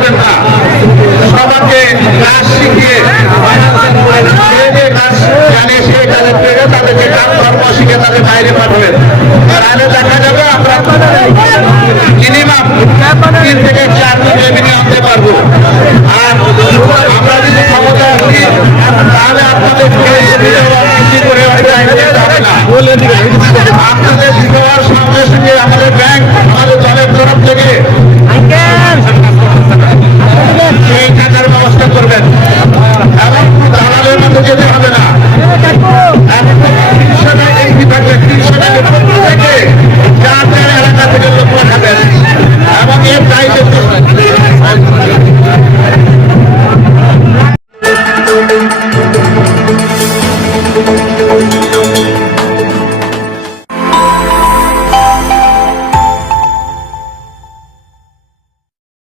যাবেন না। সবাইকে কাজ শিখিয়ে কাজ কর্ম শিখে তাদের বাইরে পাঠাবেন। তাহলে মিনিমাম তিন থেকে চার দিন রেভিনিউ আনতে পারব। আর আমরা যদি ক্ষমতা আসি, তাহলে আপনাদের করে অনেক কিছু করে অনেক আপনাদের Yeah.